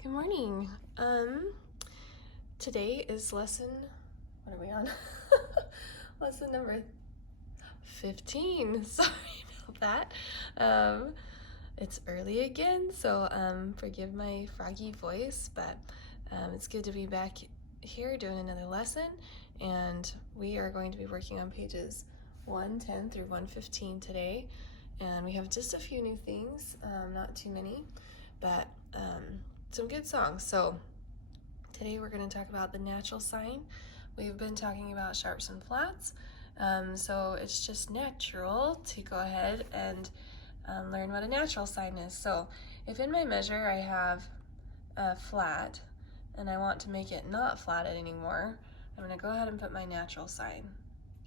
Good morning. Today is lesson, what are we on? Lesson number 15. Sorry about that. It's early again, so forgive my froggy voice, but it's good to be back here doing another lesson, and we are going to be working on pages 110 through 115 today, and we have just a few new things, not too many, but some good songs. So today we're going to talk about the natural sign. We've been talking about sharps and flats, so it's just natural to go ahead and learn what a natural sign is. So if in my measure I have a flat and I want to make it not flatted anymore, I'm going to go ahead and put my natural sign.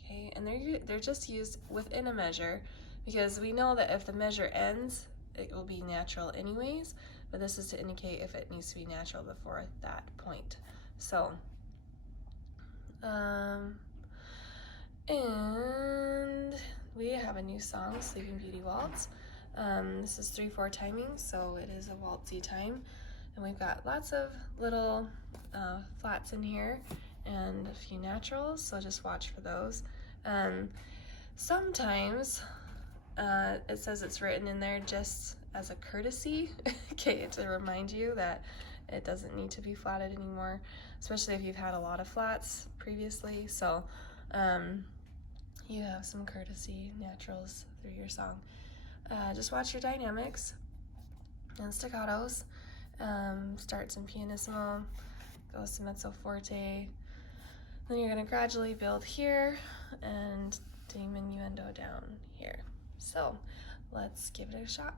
Okay, and they're just used within a measure because we know that if the measure ends, it will be natural anyways, but this is to indicate if it needs to be natural before that point. So, and we have a new song, Sleeping Beauty Waltz. This is 3/4 timing, so it is a waltzy time, and we've got lots of little flats in here and a few naturals, so just watch for those. Sometimes it says it's written in there just as a courtesy, okay, to remind you that it doesn't need to be flatted anymore, especially if you've had a lot of flats previously. So you have some courtesy naturals through your song. Just watch your dynamics and staccatos. Starts in pianissimo, goes to mezzo forte, then you're going to gradually build here and diminuendo down here. So let's give it a shot.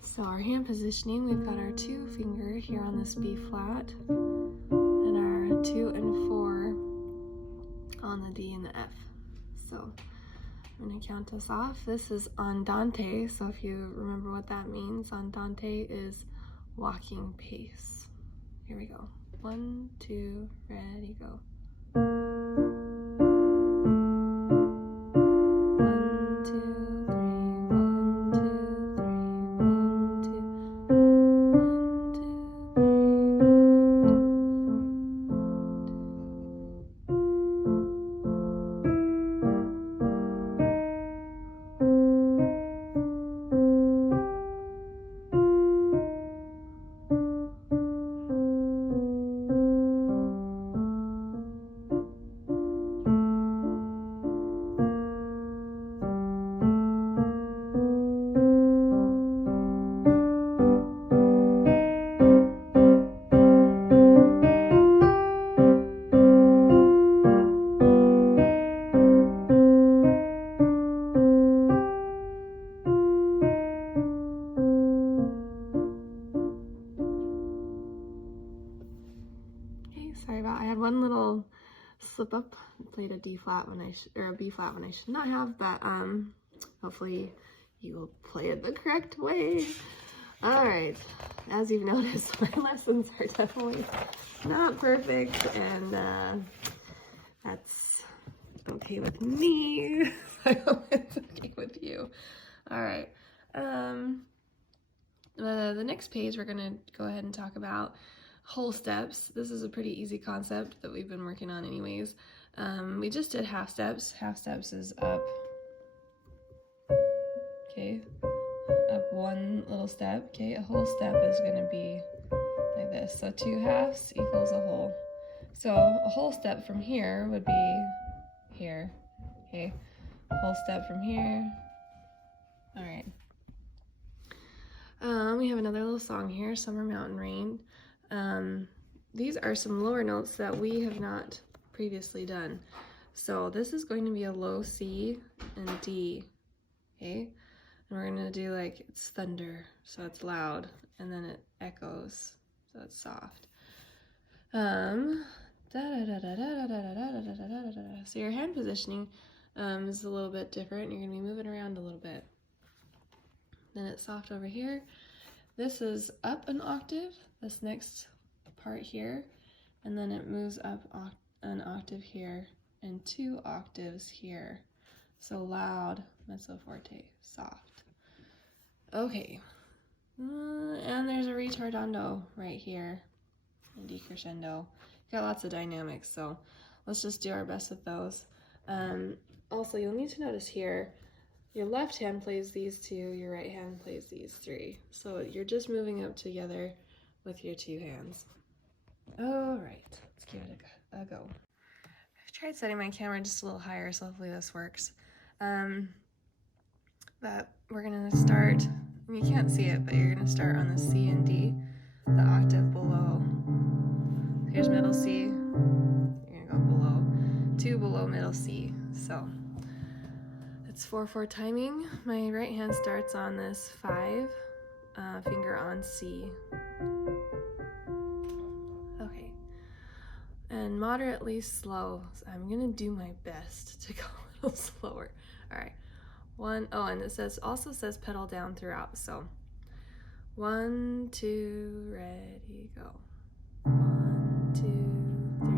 So our hand positioning, we've got our 2 finger here on this B flat and our 2 and 4 on the D and the F. So I'm going to count us off. This is andante, so if you remember what that means, andante is walking pace. Here we go. 1, 2, ready, go. 1, 2, 3, 1, 2, 3, 1, 2, 1, 2, 3, 1, 2. Sorry about, I had one little slip up. I played a D flat when or a B flat when I should not have, but hopefully you will play it the correct way. All right, as you've noticed, my lessons are definitely not perfect, and that's okay with me. I hope it's okay with you. All right, the next page we're gonna go ahead and talk about whole steps. This is a pretty easy concept that we've been working on anyways. We just did half steps. Half steps is up, okay, up one little step, okay. A whole step is going to be like this. So 2 halves equals a whole. So a whole step from here would be here, okay. Whole step from here. All right. We have another little song here, Summer Mountain Rain. These are some lower notes that we have not previously done. So this is going to be a low C and D, okay? And we're gonna do like it's thunder, so it's loud, and then it echoes, so it's soft. So your hand positioning is a little bit different. You're gonna be moving around a little bit. Then it's soft over here. This is up an octave, this next part here, and then it moves up an octave here and 2 octaves here. So loud, mezzo forte, soft. Okay, and there's a tardando right here, and decrescendo. Got lots of dynamics, so let's just do our best with those. Also, you'll need to notice here, your left hand plays these two, your right hand plays these three. So you're just moving up together with your two hands. All right, let's give it a go. I've tried setting my camera just a little higher, so hopefully this works. But we're gonna start, you can't see it, but you're gonna start on the C and D, the octave below. Here's middle C, you're gonna go below, 2 below middle C. So it's 4/4 timing. My right hand starts on this 5, finger on C. Okay, and moderately slow. So I'm gonna do my best to go a little slower. All right, 1, oh, and it also says pedal down throughout. So 1, 2, ready, go. 1, 2, 3,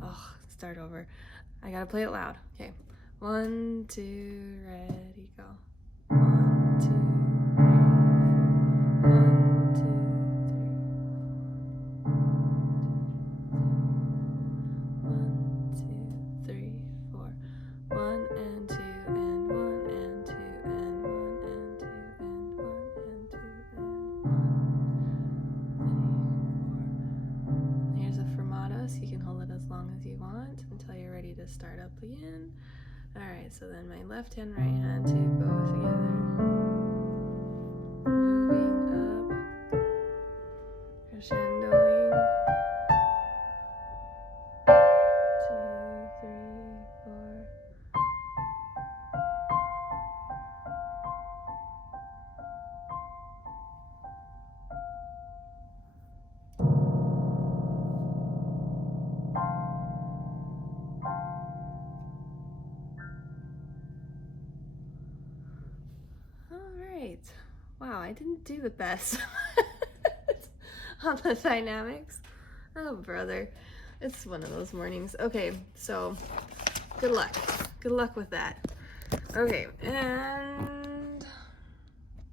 4. Oh, start over. I gotta play it loud. Okay. 1, 2, ready, go. 1, 2, 3, 4. 1, 2, 3, 4. 1, 2, 3, 4. 1 and 2 and 1 and 2 and 1 and 2 and 1 and 2 and 1, 3, 4. Here's a fermata, so you can hold it as long as you want until you're ready to start up again. All right, so then my left hand, right hand to go together. Moving up, crescendoing. 2, 3, 4. Wow, I didn't do the best on the dynamics. Oh, brother. It's one of those mornings. Okay, so good luck. Good luck with that. Okay, and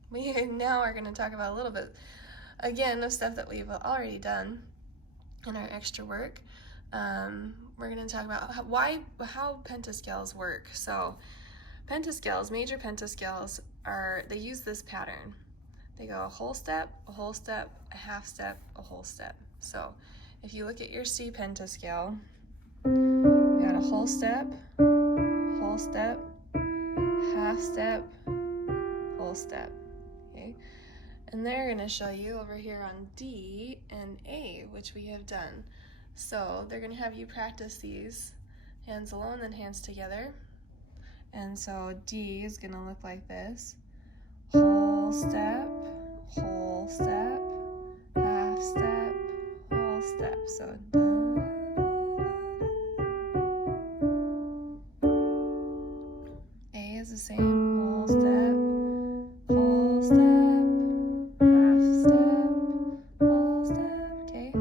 we now are going to talk about a little bit, again, of stuff that we've already done in our extra work. We're going to talk about how pentascales work. So pentascales, major pentascales, they use this pattern. They go a whole step, a half step, a whole step. So if you look at your C pentascale, you got a whole step, half step, whole step. Okay, and they're going to show you over here on D and A, which we have done. So they're going to have you practice these, hands alone, then hands together. And so D is going to look like this. Whole step, half step, whole step. So A is the same. Whole step, half step, whole step. Okay.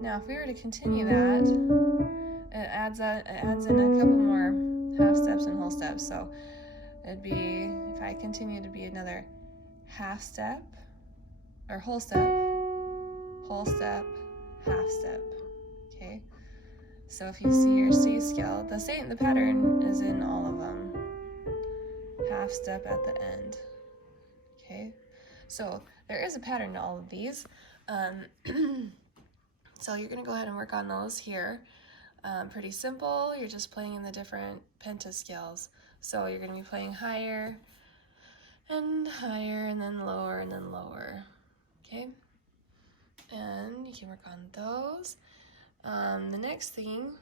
Now if we were to continue that, it adds in a couple more half steps and whole steps. So it'd be, if I continue, to be another half step, or whole step, half step. Okay. So if you see your C scale, the pattern is in all of them. Half step at the end. Okay. So there is a pattern to all of these. So you're going to go ahead and work on those here. Pretty simple. You're just playing in the different pentascales. So you're going to be playing higher, and then lower, and then lower. Okay? And you can work on those. The next thing,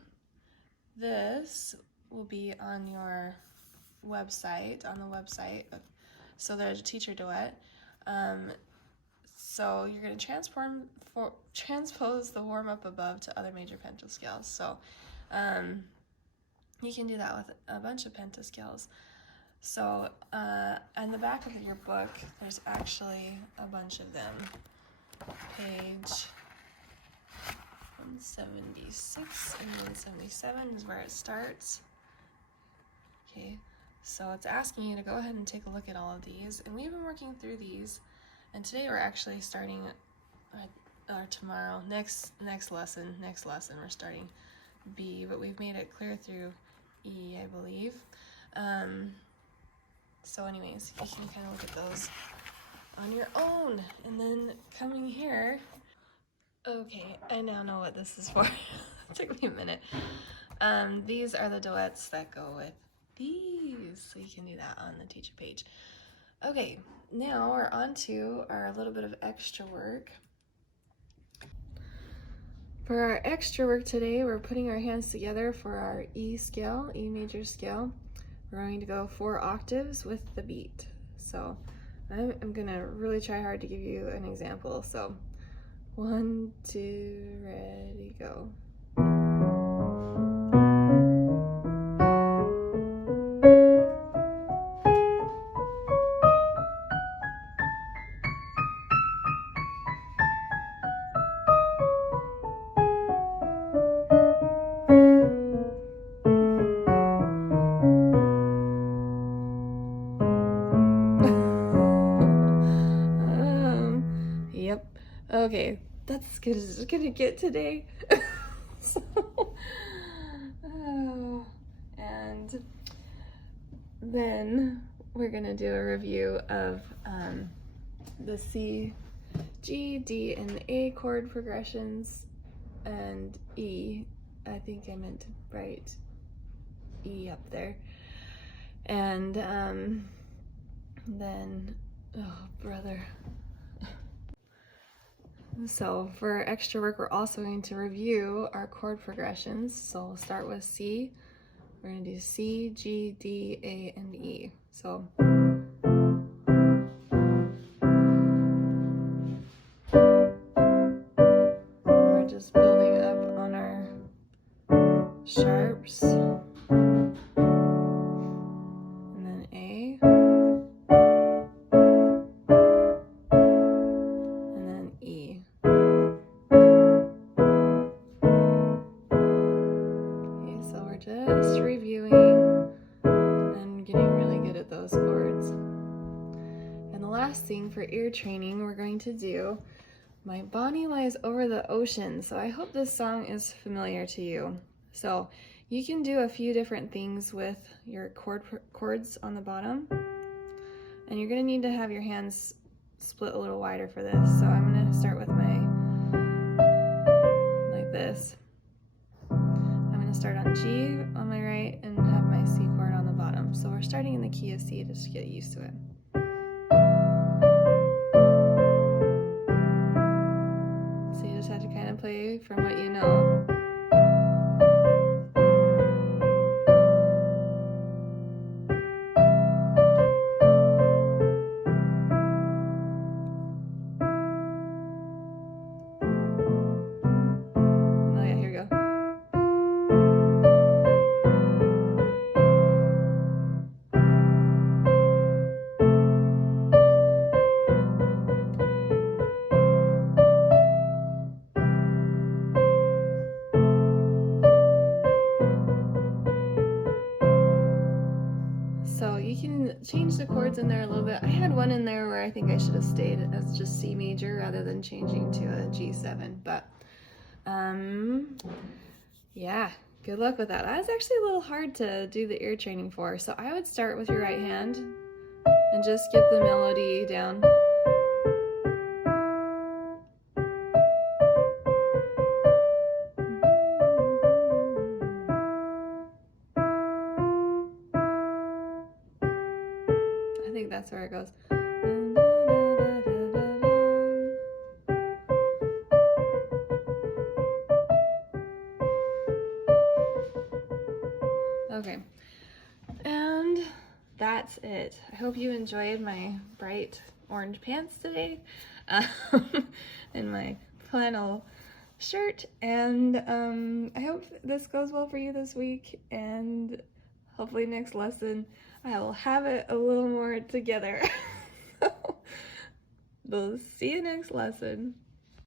this will be on your website, So there's a teacher duet. So you're going to transpose the warm-up above to other major pentascales. So you can do that with a bunch of pentascales. So on the back of your book, there's actually a bunch of them. Page 176 and 177 is where it starts. Okay, So it's asking you to go ahead and take a look at all of these, and we've been working through these, and today we're actually starting, or tomorrow, next lesson we're starting B, but we've made it clear through E, I believe. So anyways, you can kind of look at those on your own, and then coming here, okay, I now know what this is for. It took me a minute. These are the duets that go with these, so you can do that on the teacher page. Okay, now we're on to our little bit of extra work. For our extra work today, we're putting our hands together for our E scale, E major scale. We're going to go 4 octaves with the beat. So I'm gonna really try hard to give you an example. So 1, 2, ready, go. Yep. Okay, that's as good as it's gonna get today. So, and then we're gonna do a review of the C, G, D, and A chord progressions, and E. I think I meant to write E up there. And then, oh brother. So for extra work, we're also going to review our chord progressions. So we'll start with C. We're going to do C, G, D, A, and E. So we're just building up on our sharps. And then A. And then E. Just reviewing and getting really good at those chords. And the last thing for ear training, we're going to do My Bonnie Lies Over the Ocean. So I hope this song is familiar to you. So you can do a few different things with your chords on the bottom. And you're going to need to have your hands split a little wider for this. So I'm going to start with like this. Start on G on my right and have my C chord on the bottom. So we're starting in the key of C just to get used to it. So you just have to kind of play from what you know. Oh yeah, here we go. So you can change the chords in there a little bit. I had one in there where I think I should have stayed as just C major rather than changing to a G7, but yeah, good luck with that. That was actually a little hard to do the ear training for, so I would start with your right hand and just get the melody down. I think that's where it goes. Okay, and that's it. I hope you enjoyed my bright orange pants today and my flannel shirt, and I hope this goes well for you this week, and hopefully next lesson I will have it a little more together. We'll see you next lesson.